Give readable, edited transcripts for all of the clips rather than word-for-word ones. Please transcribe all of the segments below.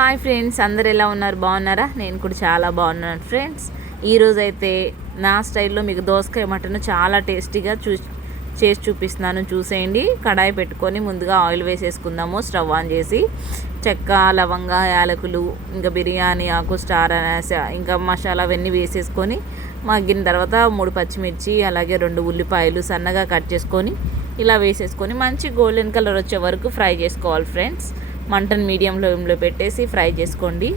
Hi friends, అందరు ఎలా ఉన్నారు? బాగున్నారా? నేను కూడా చాలా బాగున్నాను ఫ్రెండ్స్. ఈరోజు అయితే నా స్టైల్లో మీకు దోసకాయ మటన్ చాలా టేస్టీగా చేసి చూపిస్తున్నాను. చూసేయండి. కడాయి పెట్టుకొని ముందుగా ఆయిల్ వేసేసుకుందాము. స్టవ్ ఆన్ చేసి చెక్క, లవంగ, యాలకులు, ఇంకా బిర్యానీ ఆకు, స్టార్ అనేసి ఇంకా మసాలా అవన్నీ వేసేసుకొని మగ్గిన తర్వాత 3 పచ్చిమిర్చి అలాగే 2 ఉల్లిపాయలు సన్నగా కట్ చేసుకొని ఇలా వేసేసుకొని మంచి గోల్డెన్ కలర్ వచ్చే వరకు ఫ్రై చేసుకోవాలి ఫ్రెండ్స్. మంటను మీడియం ఫ్లేమ్లో పెట్టేసి ఫ్రై చేసుకోండి.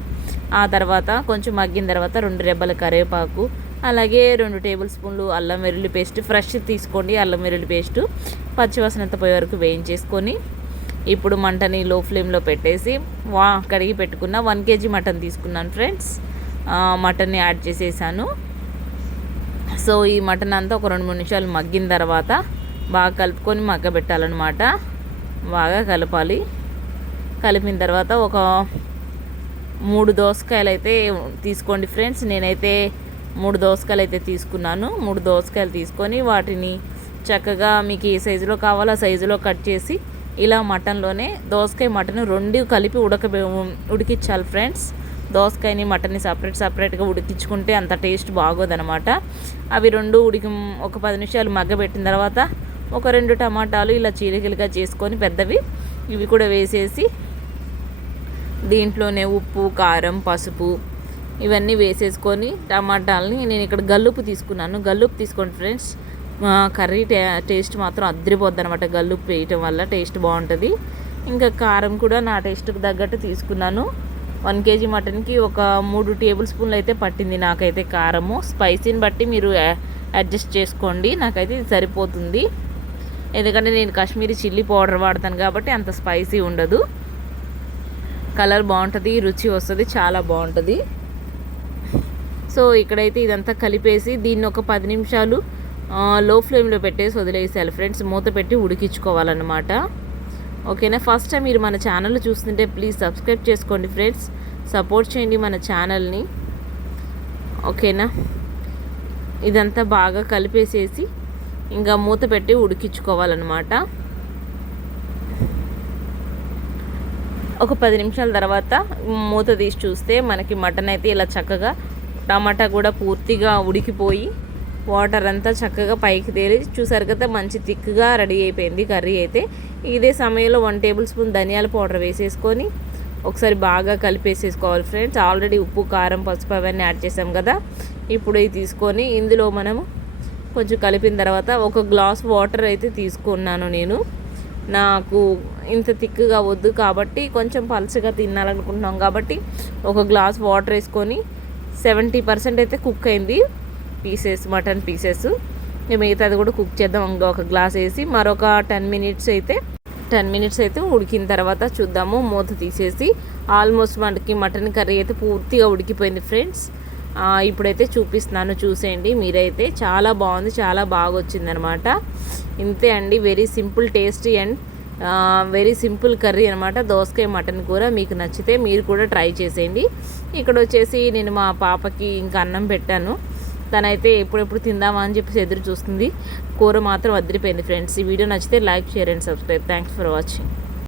ఆ తర్వాత కొంచెం మగ్గిన తర్వాత 2 రెబ్బల కరివేపాకు అలాగే 2 టేబుల్ స్పూన్లు అల్లం వెల్లుల్లి పేస్ట్ ఫ్రెష్ తీసుకోండి. అల్లం వెల్లుల్లి పేస్టు పచ్చివాసనంత పోయే వరకు వేయించేసుకొని ఇప్పుడు మంటని లో ఫ్లేమ్లో పెట్టేసి కడిగి పెట్టుకున్న 1 kg మటన్ తీసుకున్నాను ఫ్రెండ్స్. మటన్ని యాడ్ చేసేసాను. సో ఈ మటన్ అంతా ఒక 2-3 నిమిషాలు మగ్గిన తర్వాత బాగా కలుపుకొని మగ్గబెట్టాలన్నమాట. బాగా కలపాలి. కలిపిన తర్వాత ఒక 3 దోసకాయలు అయితే తీసుకోండి ఫ్రెండ్స్. నేనైతే 3 దోసకాయలు అయితే తీసుకున్నాను. 3 దోసకాయలు తీసుకొని వాటిని చక్కగా మీకు ఏ సైజులో కావాలో ఆ సైజులో కట్ చేసి ఇలా మటన్లోనే దోసకాయ మటన్ 2 కలిపి ఉడికించాలి ఫ్రెండ్స్. దోసకాయని మటన్ని సపరేట్గా ఉడికించుకుంటే అంత టేస్ట్ బాగోదనమాట. అవి 2 ఒక 10 నిమిషాలు మగ్గబెట్టిన తర్వాత ఒక 2 టమాటాలు ఇలా చీలికలుగా చేసుకొని పెద్దవి ఇవి కూడా వేసేసి దీంట్లోనే ఉప్పు, కారం, పసుపు ఇవన్నీ వేసేసుకొని టమాటాలని నేను ఇక్కడ గల్లుప్పు తీసుకున్నాను. గల్లుప్పు తీసుకోండి ఫ్రెండ్స్. కర్రీ టేస్ట్ మాత్రం అద్దరిపోద్ది అనమాట. గల్లుప్పు వేయటం వల్ల టేస్ట్ బాగుంటుంది. ఇంకా కారం కూడా నా టేస్ట్కి తగ్గట్టు తీసుకున్నాను. 1 kg మటన్కి ఒక 3 టేబుల్ స్పూన్లు అయితే పట్టింది నాకైతే కారము. స్పైసీని బట్టి మీరు అడ్జస్ట్ చేసుకోండి. నాకైతే ఇది సరిపోతుంది. ఎందుకంటే నేను కాశ్మీరీ చిల్లీ పౌడర్ వాడతాను కాబట్టి అంత స్పైసీ ఉండదు. కలర్ బాగుంటుంది, రుచి వస్తుంది, చాలా బాగుంటుంది. సో ఇక్కడైతే ఇదంతా కలిపేసి దీన్ని ఒక 10 నిమిషాలు లో ఫ్లేమ్లో పెట్టేసి వదిలేసేయాలి ఫ్రెండ్స్. మూత పెట్టి ఉడికించుకోవాలన్నమాట. ఓకేనా? ఫస్ట్ టైం మీరు మన ఛానల్ చూస్తుంటే ప్లీజ్ సబ్స్క్రైబ్ చేసుకోండి ఫ్రెండ్స్. సపోర్ట్ చేయండి మన ఛానల్ని. ఓకేనా? ఇదంతా బాగా కలిపేసేసి ఇంకా మూత పెట్టి ఉడికించుకోవాలన్నమాట. ఒక 10 నిమిషాల తర్వాత మూత తీసి చూస్తే మనకి మటన్ అయితే ఇలా చక్కగా టమాటా కూడా పూర్తిగా ఉడికిపోయి వాటర్ అంతా చక్కగా పైకి తేలి చూసారు కదా, మంచి థిక్గా రెడీ అయిపోయింది కర్రీ అయితే. ఇదే సమయంలో 1 టేబుల్ స్పూన్ ధనియాల పౌడర్ వేసేసుకొని ఒకసారి బాగా కలిపేసేసుకోవాలి ఫ్రెండ్స్. ఆల్రెడీ ఉప్పు, కారం, పసుపు అవన్నీ యాడ్ చేసాం కదా. ఇప్పుడు ఇది తీసుకొని ఇందులో మనము కొంచెం కలిపిన తర్వాత 1 గ్లాస్ వాటర్ అయితే తీసుకున్నాను నేను. నాకు ఇంత థిక్గా వద్దు కాబట్టి కొంచెం పలుచగా తినాలనుకుంటున్నాం కాబట్టి 1 గ్లాస్ వాటర్ వేసుకొని 70% అయితే కుక్ అయింది మటన్ పీసెస్. మిగతాది కూడా కుక్ చేద్దాం. ఇంకొక గ్లాస్ వేసి మరొక 10 మినిట్స్ అయితే ఉడికిన తర్వాత చూద్దాము. మూత తీసేసి ఆల్మోస్ట్ మనకి మటన్ కర్రీ అయితే పూర్తిగా ఉడికిపోయింది ఫ్రెండ్స్. ఇప్పుడైతే చూపిస్తున్నాను, చూసేయండి మీరైతే. చాలా బాగుంది, చాలా బాగా వచ్చిందనమాట. ఇంతే అండి. Very simple, tasty and very simple curry అనమాట. దోసకాయ మటన్ కూర మీకు నచ్చితే మీరు కూడా ట్రై చేసేయండి. ఇక్కడ వచ్చేసి నేను మా పాపకి ఇంకా అన్నం పెట్టాను. తనైతే ఎప్పుడెప్పుడు తిందామా అని చెప్పేసి ఎదురు చూస్తుంది. కూర మాత్రం అదిరిపోయింది ఫ్రెండ్స్. ఈ వీడియో నచ్చితే like, share and subscribe. Thanks for watching.